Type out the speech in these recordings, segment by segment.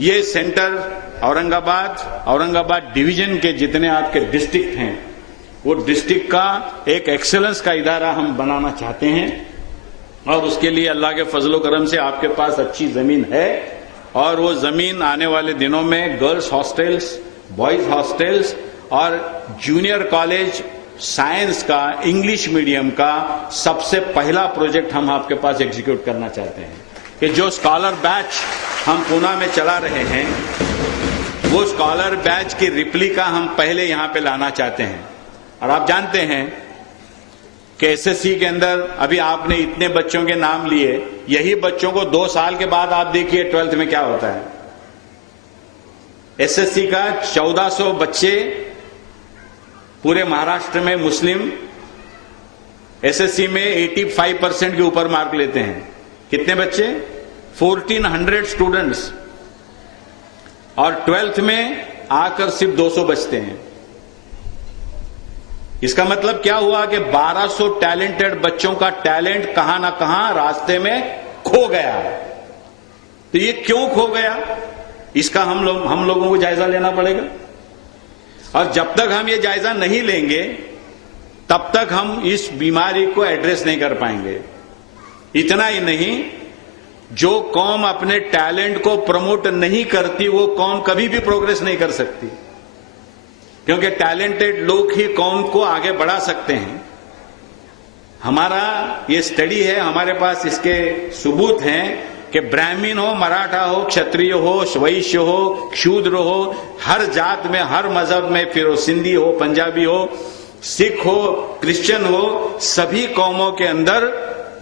ये centre Aurangabad division के जितने आपके डिस्ट्रिक्ट हैं, वो डिस्ट्रिक्ट का एक एक्सेलेंस का इदारा हम बनाना चाहते हैं। और उसके लिए अल्लाह के फजलो करम से आपके पास अच्छी जमीन है, और वो जमीन आने वाले दिनों में गर्ल्स हॉस्टल्स, बॉयज हॉस्टल्स और जूनियर कॉलेज साइंस का, इंग्लिश मीडियम का सबसे पहला प्रोजेक्ट हम आपके पास एग्जीक्यूट करना चाहते हैं कि जो स्कॉलर बैच हम पूना में चला रहे हैं, वो स्कॉलर बैच की रिप्लिका हम पहले यहां पे लाना चाहते हैं। और आप जानते हैं कि एसएससी के अंदर अभी आपने इतने बच्चों के नाम लिए, यही बच्चों को 2 साल के बाद आप देखिए 12th में क्या होता है। एसएससी का 1400 बच्चे पूरे महाराष्ट्र में मुस्लिम एसएससी में 85% के ऊपर मार्क लेते हैं। कितने बच्चे? 1400 स्टूडेंट्स, और 12th में आकर सिर्फ 200 बचते हैं। इसका मतलब क्या हुआ कि 1200 टैलेंटेड बच्चों का टैलेंट कहां ना कहां रास्ते में खो गया। तो ये क्यों खो गया, इसका हम लोगों को जायजा लेना पड़ेगा। और जब तक हम ये जायजा नहीं लेंगे, तब तक हम इस बीमारी को एड्रेस नहीं कर पाएंगे। इतना ही नहीं, जो कौम अपने टैलेंट को प्रमोट नहीं करती, वो कौम कभी भी प्रोग्रेस नहीं कर सकती, क्योंकि टैलेंटेड लोग ही कौम को आगे बढ़ा सकते हैं। हमारा ये स्टडी है, हमारे पास इसके सबूत हैं कि ब्राह्मण हो, मराठा हो, क्षत्रिय हो, वैश्य हो, शूद्र हो, हर जात में, हर मजहब में, फिर वो सिंधी हो, पंजाबी हो, सिख हो, क्रिश्चियन हो, सभी कौमों के अंदर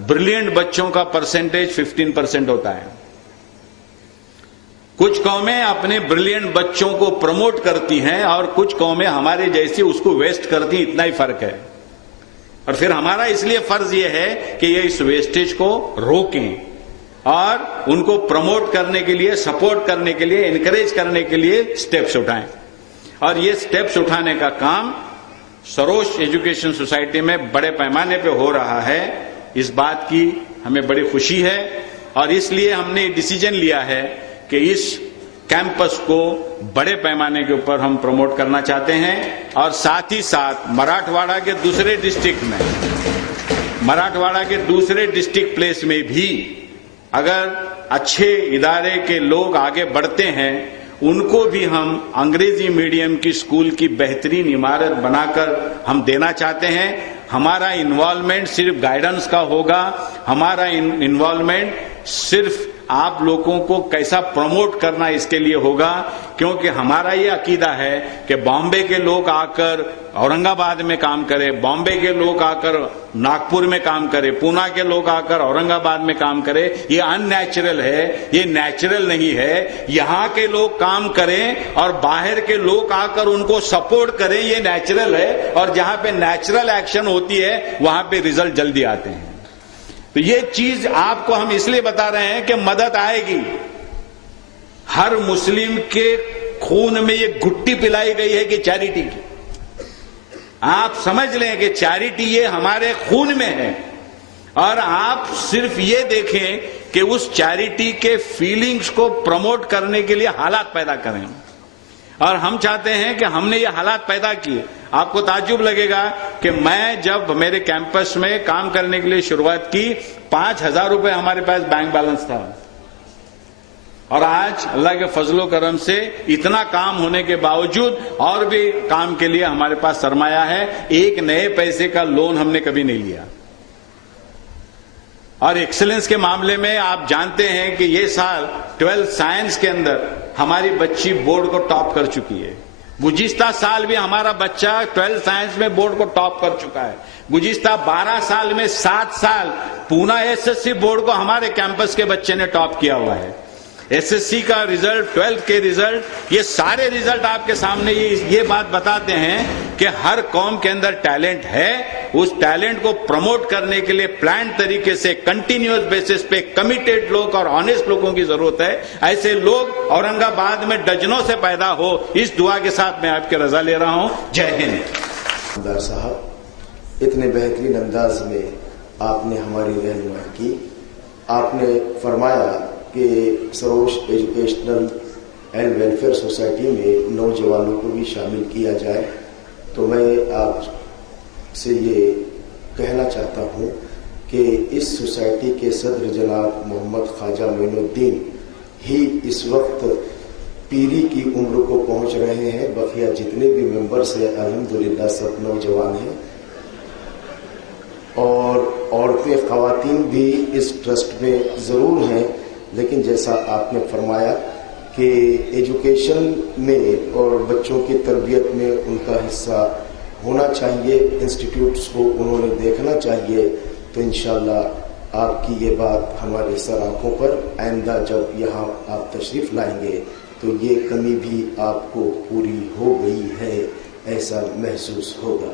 ब्रिलियंट बच्चों का परसेंटेज 15% होता है। कुछ कौमें अपने ब्रिलियंट बच्चों को प्रमोट करती हैं और कुछ कौमें हमारे जैसी उसको वेस्ट करती, इतना ही फर्क है। और फिर हमारा इसलिए फर्ज यह है कि ये इस वेस्टेज को रोकें और उनको प्रमोट करने के लिए, सपोर्ट करने के लिए, एनकरेज करने के लिए स्टेप्स उठाएं। और ये स्टेप्स उठाने का काम सरोज एजुकेशन सोसाइटी में बड़े पैमाने पे हो रहा है। इस बात की हमें बड़ी खुशी है, और इसलिए हमने डिसीजन लिया है कि इस कैंपस को बड़े पैमाने के ऊपर हम प्रमोट करना चाहते हैं। और साथ ही साथ मराठवाड़ा के दूसरे डिस्ट्रिक्ट प्लेस में भी अगर अच्छे इदारे के लोग आगे बढ़ते हैं, उनको भी हम अंग्रेजी मीडियम की स्कूल की बेहतरीन इमारत बनाकर हम देना चाहते हैं। हमारा इन्वॉल्वमेंट सिर्फ गाइडेंस का होगा, हमारा इन्वॉल्वमेंट सिर्फ आप लोगों को कैसा प्रमोट करना इसके लिए होगा, क्योंकि हमारा ये अकीदा है कि बॉम्बे के लोग आकर औरंगाबाद में काम करें, बॉम्बे के लोग आकर नागपुर में काम करें, पूना के लोग आकर औरंगाबाद में काम करें, ये अननेचुरल है, ये नेचुरल नहीं है। यहाँ के लोग काम करें और बाहर के लोग आकर उनको सपोर्ट करें, ये नेचुरल है। और जहां पे नेचुरल एक्शन होती है, वहां पे रिजल्ट जल्दी आते हैं। तो ये चीज आपको हम इसलिए बता रहे हैं कि मदद आएगी। हर मुस्लिम के खून में ये घुट्टी पिलाई गई है कि चैरिटी की। आप समझ लें कि चैरिटी ये हमारे खून में है, और आप सिर्फ ये देखें कि उस चैरिटी के फीलिंग्स को प्रमोट करने के लिए हालात पैदा करें। और हम चाहते हैं कि हमने ये हालात पैदा किए। आपको ताज्जुब लगेगा कि मैं जब मेरे कैंपस में काम करने के लिए शुरुआत की, 5000 रुपए हमारे पास बैंक बैलेंस था, और आज अल्लाह के फजलो करम से इतना काम होने के बावजूद और भी काम के लिए हमारे पास सरमाया है। एक नए पैसे का लोन हमने कभी नहीं लिया। और एक्सीलेंस के मामले में आप जानते हैं कि ये साल 12th साइंस के अंदर हमारी बच्ची बोर्ड को टॉप कर चुकी है। गुज़िश्ता साल भी हमारा बच्चा 12th साइंस में बोर्ड को टॉप कर चुका है। गुज़िश्ता 12 साल में 7 साल पूना एसएससी बोर्ड को हमारे कैंपस के बच्चे ने टॉप किया हुआ है। एसएससी का रिजल्ट, 12th के रिजल्ट, ये सारे रिजल्ट आपके सामने ये बात बताते हैं कि हर कौम के अंदर टैलेंट है। उस टैलेंट को प्रमोट करने के लिए प्लान तरीके से, कंटिन्यूअस बेसिस पे कमिटेड लोग और ऑनेस्ट लोगों की जरूरत है। ऐसे लोग औरंगाबाद में डजनों से पैदा हो, इस दुआ के साथ मैं आपके रजा ले रहा हूं। जय हिंद। सरदार साहब, इतने बेहतरीन अंदाज में आपने हमारी रहनुमाई की। आपने फरमाया कि Saroj educational and welfare society में नौजवानों को भी शामिल किया जाए। तो मैं आपसे ये कहना चाहता हूँ कि इस सोसाइटी के सदर जनाब मोहम्मद ख्वाजा मोइनुद्दीन ही इस वक्त पीरी की उम्र को पहुँच रहे हैं। बकिया जितने भी मेंबर्स हैं अल्हम्दुलिल्लाह सब नौजवान हैं और औरतें ख़वातीन भी इस ट्रस्ट में ज़रूर हैं, लेकिन जैसा आपने फरमाया कि एजुकेशन में और बच्चों की तरबियत में उनका हिस्सा होना चाहिए, इंस्टीट्यूट्स को उन्होंने देखना चाहिए। तो इंशाअल्लाह आपकी ये बात हमारे सर आँखों पर, आइंदा जब यहाँ आप तशरीफ़ लाएंगे तो ये कमी भी आपको पूरी हो गई है ऐसा महसूस होगा।